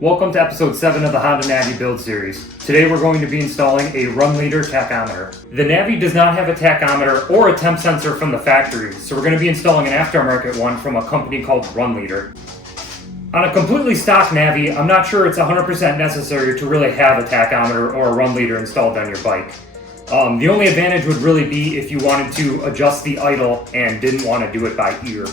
Welcome to episode 7 of the Honda Navi build series. Today we're going to be installing a Runleader tachometer. The Navi does not have a tachometer or a temp sensor from the factory, so we're going to be installing an aftermarket one from a company called Runleader. On a completely stock Navi, I'm not sure it's 100% necessary to really have a tachometer or a Runleader installed on your bike. The only advantage would really be if you wanted to adjust the idle and didn't want to do it by ear.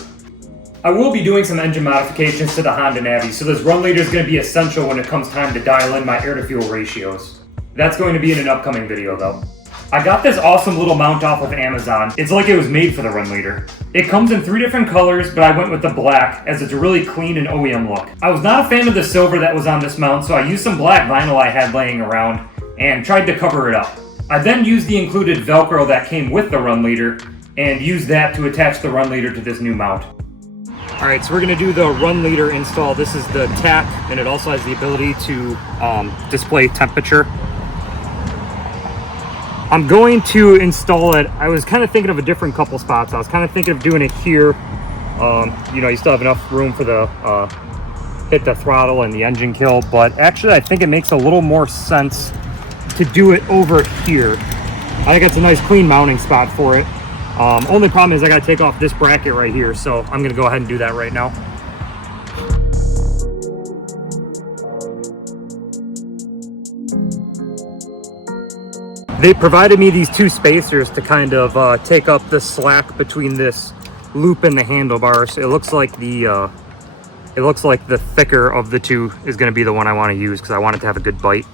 I will be doing some engine modifications to the Honda Navi, so this Runleader is going to be essential when it comes time to dial in my air-to-fuel ratios. That's going to be in an upcoming video though. I got this awesome little mount off of Amazon. It's like it was made for the Runleader. It comes in 3 different colors, but I went with the black as it's a really clean and OEM look. I was not a fan of the silver that was on this mount, so I used some black vinyl I had laying around and tried to cover it up. I then used the included Velcro that came with the Runleader and used that to attach the Runleader to this new mount. Alright, so we're going to do the Runleader install. This is the tach, and it also has the ability to display temperature. I'm going to install it. I was kind of thinking of a different couple spots. I was kind of thinking of doing it here. You still have enough room for the hit the throttle and the engine kill, but actually I think it makes a little more sense to do it over here. I think it's a nice clean mounting spot for it. Only problem is I gotta take off this bracket right here, so I'm gonna go ahead and do that right now. They provided me these 2 spacers to kind of take up the slack between this loop and the handlebars. So it looks like the thicker of the 2 is gonna be the one I want to use because I want it to have a good bite.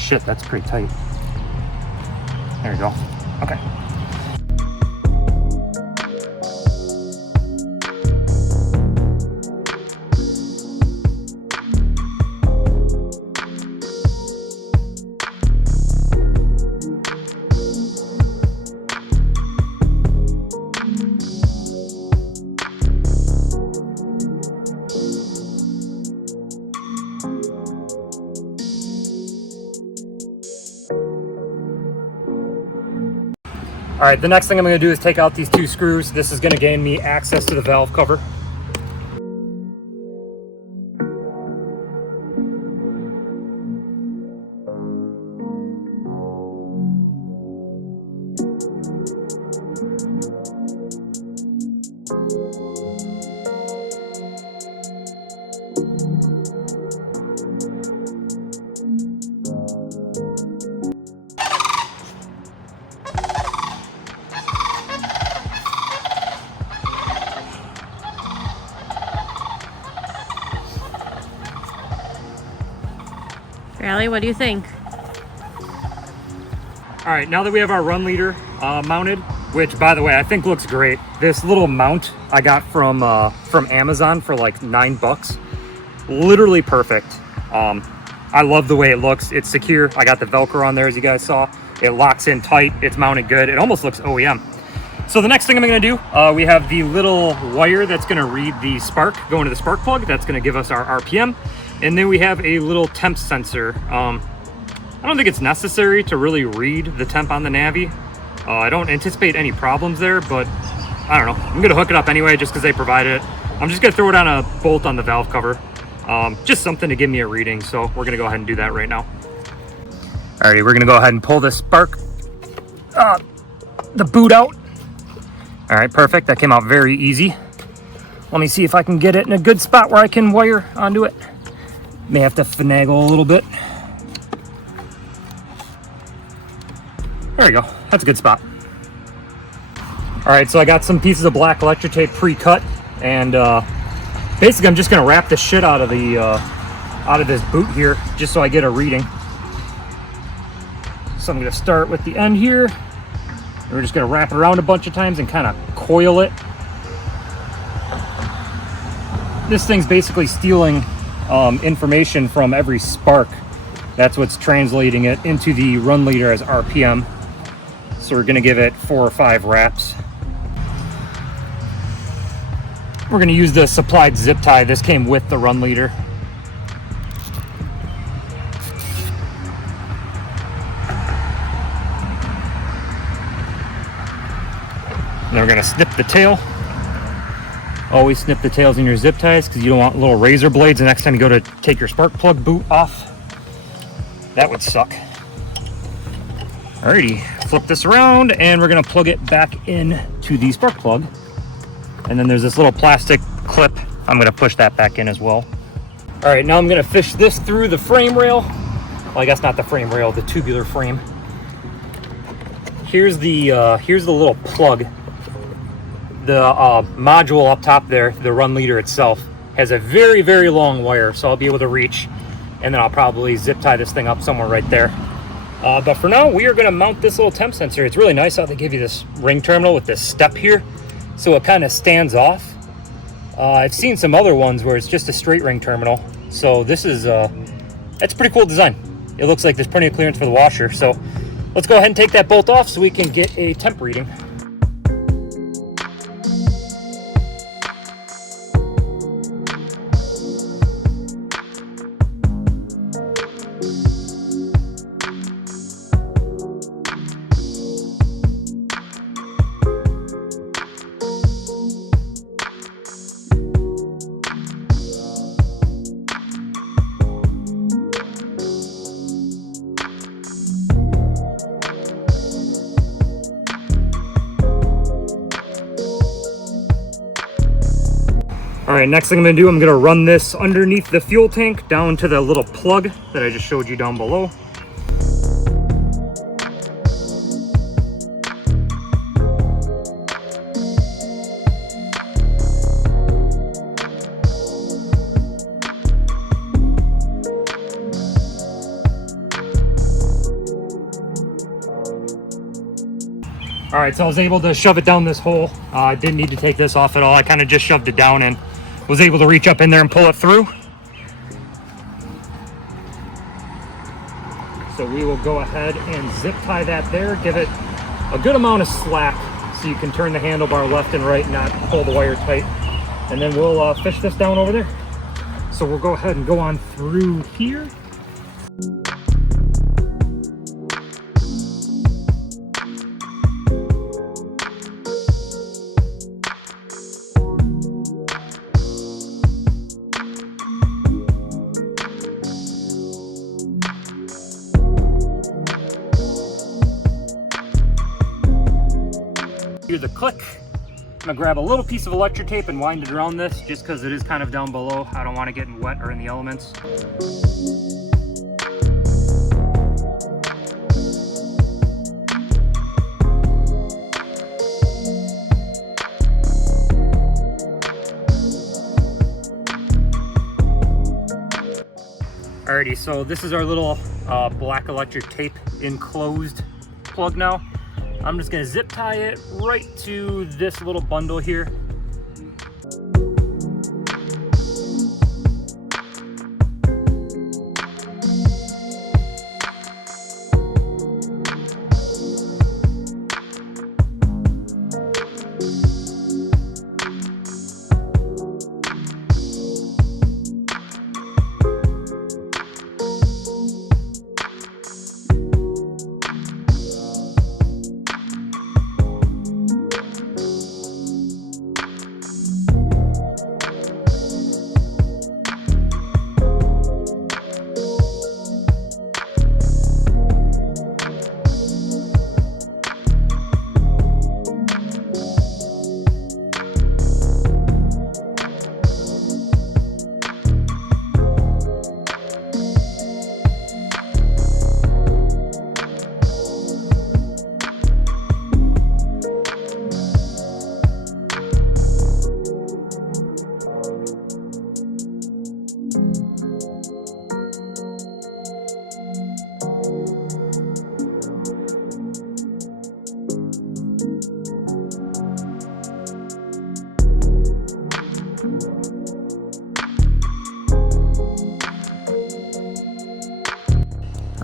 Shit, that's pretty tight. There we go. Okay. All right, the next thing I'm going to do is take out these 2 screws. This is going to gain me access to the valve cover. Riley, what do you think? All right, now that we have our Runleader mounted, which by the way, I think looks great. This little mount I got from Amazon for like $9. Literally perfect. I love the way it looks. It's secure. I got the Velcro on there, as you guys saw. It locks in tight. It's mounted good. It almost looks OEM. So the next thing I'm gonna do, we have the little wire that's gonna read the spark, go into the spark plug. That's gonna give us our RPM. And then we have a little temp sensor. I don't think it's necessary to really read the temp on the Navi. I don't anticipate any problems there, but I don't know. I'm gonna hook it up anyway just because they provided it. I'm just gonna throw it on a bolt on the valve cover. Just something to give me a reading. So we're gonna go ahead and do that right now. Alrighty, we're gonna go ahead and pull this spark, the boot out. All right, perfect. That came out very easy. Let me see if I can get it in a good spot where I can wire onto it. May have to finagle a little bit. There we go. That's a good spot. All right, so I got some pieces of black electric tape pre-cut and Basically, I'm just gonna wrap the shit out of this boot here, just so I get a reading. So I'm gonna start with the end here. We're just gonna wrap it around a bunch of times and kind of coil it. This thing's basically stealing information from every spark. That's what's translating it into the Runleader as RPM. So we're gonna give it 4 or 5 wraps. We're gonna use the supplied zip tie. This came with the Runleader. And then we're gonna snip the tail. Always snip the tails in your zip ties because you don't want little razor blades the next time you go to take your spark plug boot off. That would suck. Alrighty, flip this around and we're gonna plug it back in to the spark plug. And then there's this little plastic clip. I'm gonna push that back in as well. All right, now I'm gonna fish this through the frame rail. Well, I guess not the frame rail, the tubular frame. Here's the little plug. The module up top there, the Runleader itself, has a very, very long wire, so I'll be able to reach, and then I'll probably zip tie this thing up somewhere right there. But for now, we are gonna mount this little temp sensor. It's really nice how they give you this ring terminal with this step here, so it kind of stands off. I've seen some other ones where it's just a straight ring terminal, so this is, that's a pretty cool design. It looks like there's plenty of clearance for the washer, so let's go ahead and take that bolt off so we can get a temp reading. All right, next thing I'm gonna do, I'm gonna run this underneath the fuel tank down to the little plug that I just showed you down below. All right, so I was able to shove it down this hole. I didn't need to take this off at all. I kind of just shoved it down and was able to reach up in there and pull it through. So we will go ahead and zip tie that there, give it a good amount of slack so you can turn the handlebar left and right and not pull the wire tight. And then we'll fish this down over there. So we'll go ahead and go on through here. Here's the click. I'm gonna grab a little piece of electric tape and wind it around this just because it is kind of down below. I don't want to get in wet or in the elements. Alrighty, so this is our little black electric tape enclosed plug now. I'm just gonna zip tie it right to this little bundle here.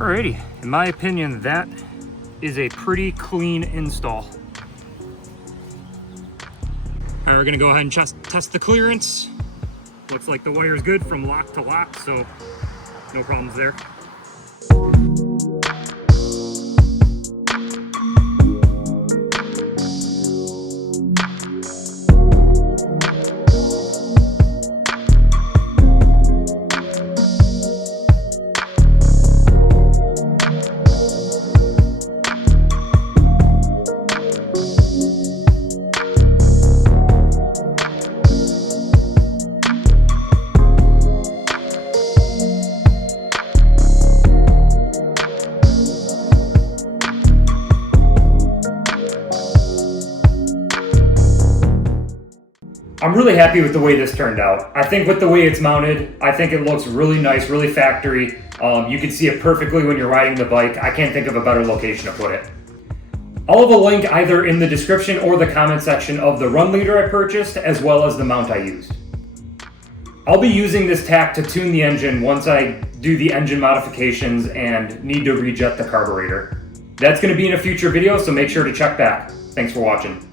Alrighty, in my opinion, that is a pretty clean install. All right, we're gonna go ahead and test the clearance. Looks like the wire's good from lock to lock, so no problems there. I'm really happy with the way this turned out. I think with the way it's mounted, I think it looks really nice, really factory. You can see it perfectly when you're riding the bike. I can't think of a better location to put it. I'll have a link either in the description or the comment section of the Runleader I purchased, as well as the mount I used. I'll be using this tack to tune the engine once I do the engine modifications and need to rejet the carburetor. That's going to be in a future video, so make sure to check back. Thanks for watching.